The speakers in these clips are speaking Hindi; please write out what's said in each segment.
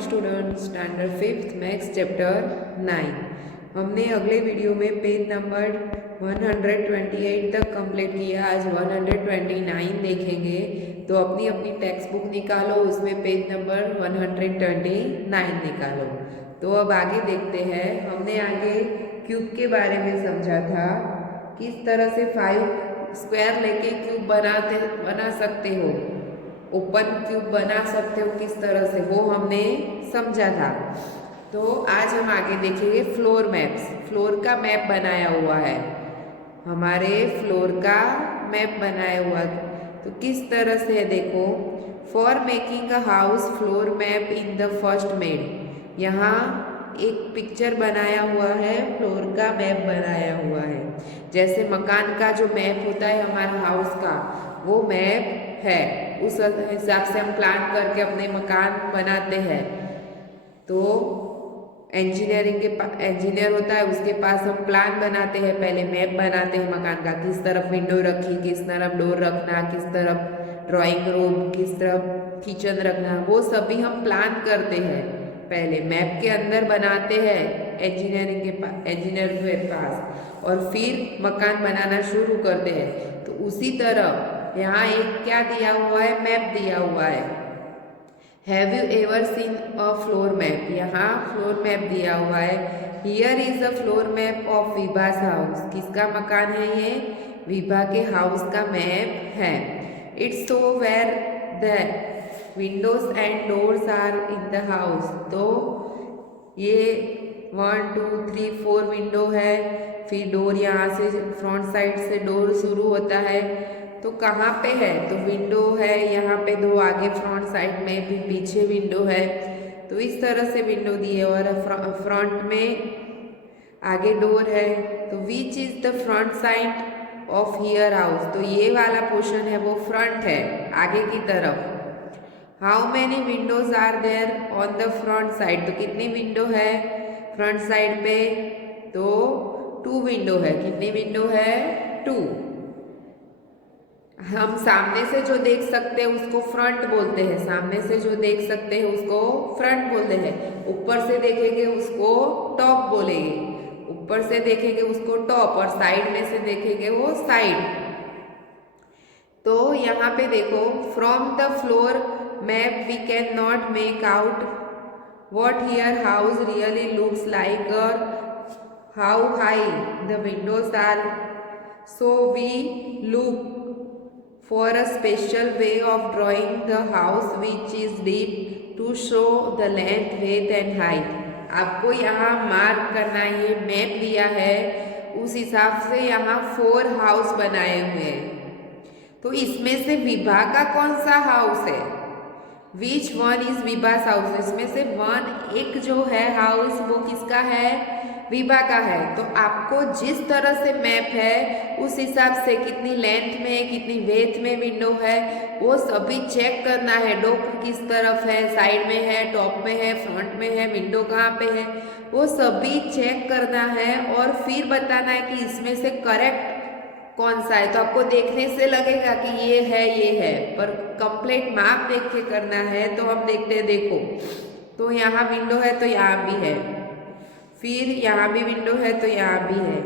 Morning student, standard 5th maths chapter 9। हमने अगले वीडियो में पेज नंबर 128 तक कंप्लीट किया। आज 129 देखेंगे। तो अपनी अपनी टेक्स्ट बुक निकालो, उसमें पेज नंबर 129 निकालो। तो अब आगे देखते हैं। हमने आगे क्यूब के बारे में समझा था, किस तरह से 5 स्क्वायर लेके क्यूब बना सकते हो, ओपन क्यूब बना सकते हो किस तरह से, वो हमने समझा था। तो आज हम आगे देखेंगे फ्लोर मैप्स। फ्लोर का मैप बनाया हुआ है, हमारे फ्लोर का मैप बनाया हुआ। तो किस तरह से है देखो। For making a house floor map in the first made. यहाँ एक पिक्चर बनाया हुआ है, फ्लोर का मैप बनाया हुआ है। जैसे मकान का जो मैप होता है हमारे हाउस का, वो मैप है। उस हिसाब से हम प्लान करके अपने मकान बनाते हैं। तो इंजीनियर होता है, उसके पास हम प्लान बनाते हैं, पहले मैप बनाते हैं मकान का, किस तरफ विंडो रखी, किस तरफ डोर रखना, किस तरफ ड्राइंग रूम, किस तरफ किचन रखना, वो सभी हम प्लान करते हैं। पहले मैप के अंदर बनाते हैं इंजीनियर के पास, और फिर मकान बनाना शुरू करते हैं। तो उसी तरह यहाँ एक क्या दिया हुआ है, मैप दिया हुआ है। Have you ever seen a floor map. यहाँ फ्लोर मैप दिया हुआ है। Here is a floor map of Vibhas house. किसका मकान है ये, विभा के हाउस का मैप है। It's show where the windows and doors are in the house. तो ये 1 2 3 4 विंडो है, फिर डोर यहाँ से फ्रंट साइड से डोर शुरू होता है। तो कहाँ पे है, तो विंडो है यहाँ पे 2 आगे फ्रंट साइड में, भी पीछे विंडो है। तो इस तरह से विंडो दिए, और फ्रंट में आगे डोर है। तो which is the front side of here house. तो ये वाला पोर्शन है वो फ्रंट है, आगे की तरफ। How many windows are there on the front side. तो कितनी विंडो है फ्रंट साइड पे, तो 2 विंडो है। कितनी विंडो है, 2। हम सामने से जो देख सकते हैं उसको फ्रंट बोलते हैं, सामने से जो देख सकते हैं उसको फ्रंट बोलते हैं। ऊपर से देखेंगे उसको टॉप बोलेंगे, ऊपर से देखेंगे उसको टॉप, और साइड में से देखेंगे वो साइड। तो यहाँ पे देखो, from the floor map we can not make out what here house really looks like or how high the windows are, so we look for a special way of drawing the house which is deep to show the length, width and height। आपको यहाँ मार्क करना, ये मैप दिया है, उस हिसाब से यहाँ 4 हाउस बनाए हुए हैं। तो इसमें से विभा का कौन सा हाउस है, which one is Vibhas house. इसमें से एक जो है हाउस वो किसका है, विभा का है। तो आपको जिस तरह से मैप है उस हिसाब से कितनी लेंथ में, कितनी वेथ में विंडो है, वो सभी चेक करना है। डोर किस तरफ है, साइड में है, टॉप में है, फ्रंट में है, विंडो कहाँ पे है, वो सभी चेक करना है। और फिर बताना है कि इसमें से करेक्ट कौन सा है। तो आपको देखने से लगेगा कि ये है, पर कंप्लीट मैप देख के करना है। तो हम देखते हैं, देखो तो यहाँ विंडो है तो यहाँ भी है, फिर यहाँ भी विंडो है तो यहाँ भी है,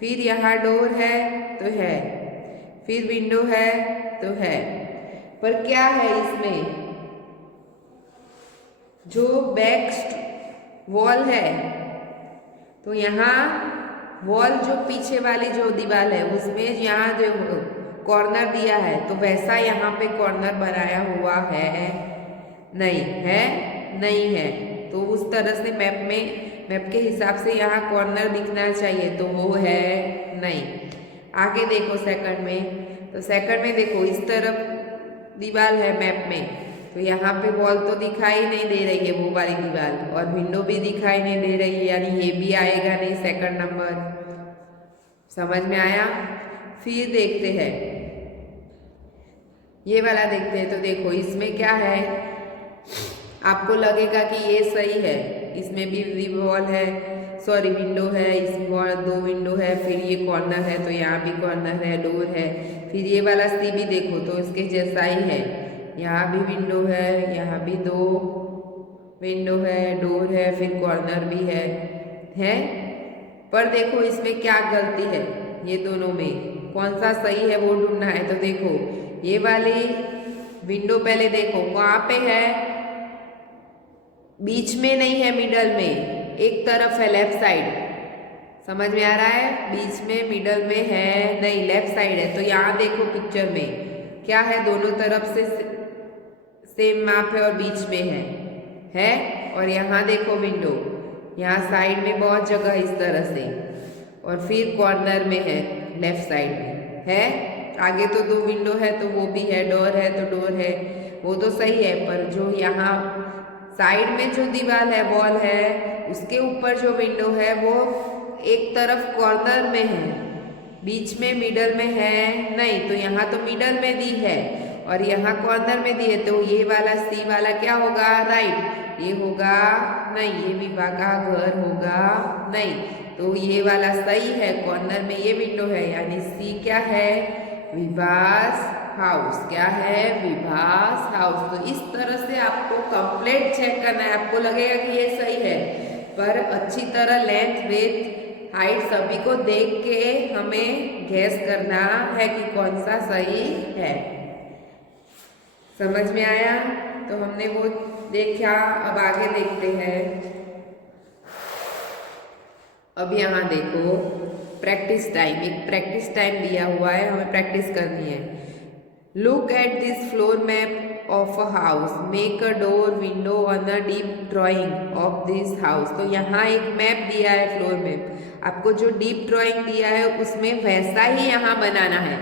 फिर यहाँ डोर है तो है, फिर विंडो है तो है। पर क्या है इसमें, जो बैक वॉल है, तो यहाँ वॉल जो पीछे वाली जो दीवार है उसमें यहाँ जो कॉर्नर दिया है, तो वैसा यहाँ पे कॉर्नर बनाया हुआ है नहीं है। तो उस तरह से मैप के हिसाब से यहाँ कॉर्नर दिखना चाहिए, तो वो है नहीं। आगे देखो सेकंड में, तो सेकंड में देखो इस तरफ दीवार है मैप में, तो यहाँ पे वॉल तो दिखाई नहीं दे रही है वो वाली दीवार, और विंडो भी दिखाई नहीं दे रही है, यानी ये भी आएगा नहीं सेकंड नंबर। समझ में आया। फिर देखते हैं ये वाला, देखते हैं। तो देखो इसमें क्या है, आपको लगेगा कि ये सही है, इसमें भी वॉल है, सॉरी विंडो है, इसमें 2 विंडो है, फिर ये कॉर्नर है तो यहाँ भी कॉर्नर है, डोर है। फिर ये वाला सी भी देखो तो इसके जैसा ही है, यहाँ भी विंडो है, यहाँ भी 2 विंडो है, डोर है, फिर कॉर्नर भी है। पर देखो इसमें क्या गलती है, ये दोनों में कौन सा सही है वो ढूंढना है। तो देखो ये वाली विंडो पहले देखो कहाँ पे है, बीच में नहीं है, मिडल में, एक तरफ है, लेफ्ट साइड। समझ में आ रहा है, बीच में मिडल में है नहीं, लेफ्ट साइड है। तो यहाँ देखो पिक्चर में क्या है, दोनों तरफ से सेम माप है और बीच में है। और यहाँ देखो विंडो, यहाँ साइड में बहुत जगह इस तरह से, और फिर कॉर्नर में है, लेफ्ट साइड में है। आगे तो दो विंडो है तो वो भी है, डोर है तो डोर है, वो तो सही है। पर जो यहाँ साइड में जो दीवार है, वॉल है, उसके ऊपर जो विंडो है वो एक तरफ कॉर्नर में है, बीच में मिडल में है नहीं। तो यहाँ तो मिडल में दी है और यहाँ कॉर्नर में दी है, तो ये वाला सी वाला क्या होगा, राइट। ये होगा नहीं, ये विभा का घर होगा नहीं। तो ये वाला सही है, कॉर्नर में ये विंडो है, यानी सी क्या है, विभास हाउस। क्या है, विभास हाउस। तो इस तरह से आपको कंप्लीट चेक करना है। आपको लगेगा कि ये सही है, पर अच्छी तरह लेंथ, ब्रेथ, हाइट सभी को देख के हमें गैस करना है कि कौन सा सही है। समझ में आया? तो हमने वो देखा, अब आगे देखते हैं। अब यहाँ देखो प्रैक्टिस टाइम, एक प्रैक्टिस टाइम दिया हुआ है, हमें प्रैक्टिस करनी है। Look at this floor map of a house, make a door window on a deep drawing of this house. तो यहाँ एक मैप दिया है, फ्लोर मैप। आपको जो डीप ड्राइंग दिया है उसमें वैसा ही यहाँ बनाना है।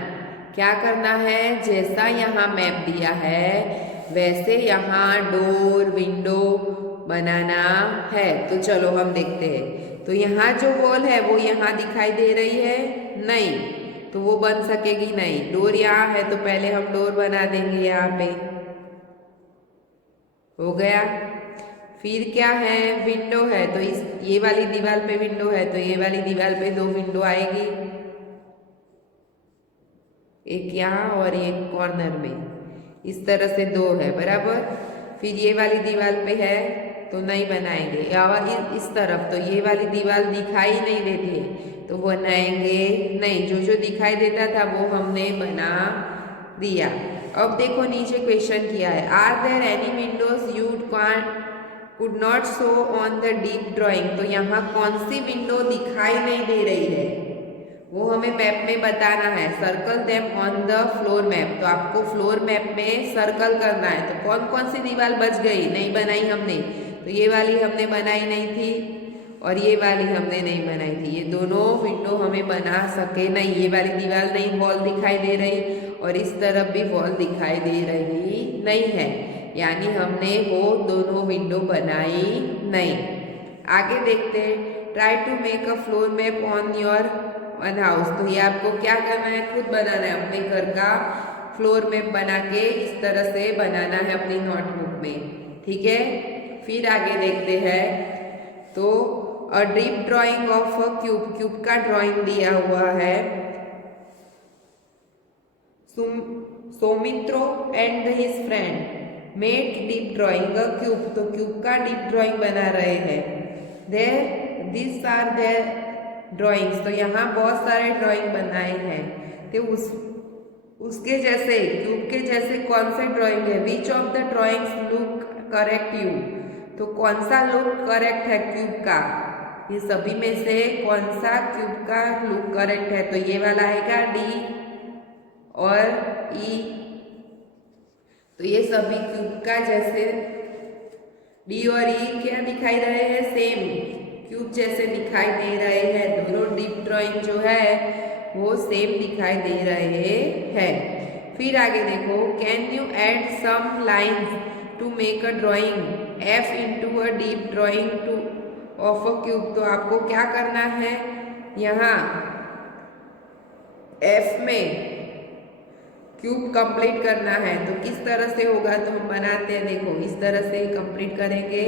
क्या करना है, जैसा यहाँ मैप दिया है वैसे यहाँ डोर विंडो बनाना है। तो चलो हम देखते हैं। तो यहाँ जो वॉल है वो यहाँ दिखाई दे रही है नहीं, तो वो बन सकेगी नहीं। डोर यहाँ है तो पहले हम डोर बना देंगे, यहाँ पे हो गया। फिर क्या है, विंडो है, तो इस ये वाली दीवार पे विंडो है, तो ये वाली दीवार पे दो विंडो आएगी, एक यहाँ और एक कॉर्नर में। इस तरह से दो है, बराबर। फिर ये वाली दीवार पे है तो नहीं बनाएंगे, या इस तरफ तो ये वाली दीवार दिखाई नहीं देती है तो बनाएंगे नहीं। जो जो दिखाई देता था वो हमने बना दिया। अब देखो नीचे क्वेश्चन किया है, are there any windows you could not show on the deep drawing. तो यहाँ कौन सी विंडो दिखाई नहीं दे रही है वो हमें मैप में बताना है। Circle them on the floor map. तो आपको फ्लोर मैप में सर्कल करना है। तो कौन कौन सी दीवार बच गई, नहीं बनाई हमने, तो ये वाली हमने बनाई नहीं थी और ये वाली हमने नहीं बनाई थी। ये दोनों विंडो हमें बना सके नहीं। ये वाली दीवार नहीं, वॉल दिखाई दे रही, और इस तरफ भी वॉल दिखाई दे रही नहीं है, यानी हमने वो दोनों विंडो बनाई नहीं। आगे देखते हैं, try to make a floor map on your one house. तो ये आपको क्या करना है, खुद बनाना है, अपने घर का फ्लोर मैप बना के इस तरह से बनाना है अपनी नोटबुक में, ठीक है। फिर आगे देखते हैं, तो a deep drawing of a cube, cube का ड्राइंग दिया हुआ है। Soumitro and his friend made deep drawing a cube. तो क्यूब का डीप ड्राइंग बना रहे हैं। There this are there drawings. तो यहाँ बहुत सारे ड्राइंग बनाए हैं। तो उसके जैसे, क्यूब के जैसे कौन से ड्राइंग है, which of the drawings look correct you. तो कौन सा लुक करेक्ट है क्यूब का, ये सभी में से कौन सा क्यूब का लुक करेक्ट है। तो ये वाला आएगा डी और ई। तो ये सभी क्यूब का जैसे डी और ई क्या दिखाई रहे हैं, सेम क्यूब जैसे दिखाई दे रहे हैं। दोनों डीप ड्राइंग जो है वो सेम दिखाई दे रहे हैं। फिर आगे देखो, can you add some lines to make a drawing F into a deep drawing to of a cube. तो आपको क्या करना है, यहाँ एफ में क्यूब कंप्लीट करना है। तो किस तरह से होगा, तो हम बनाते हैं, देखो इस तरह से कंप्लीट करेंगे,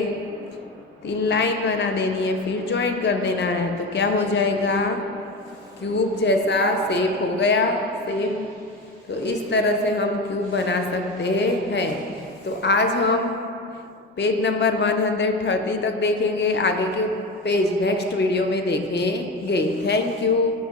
3 लाइन बना देनी है, फिर ज्वाइंट कर देना है। तो क्या हो जाएगा, क्यूब जैसा शेप हो गया सेम। तो इस तरह से हम क्यूब बना सकते हैं। तो आज हम पेज नंबर 130 तक देखेंगे, आगे के पेज नेक्स्ट वीडियो में देखेंगे। Thank you.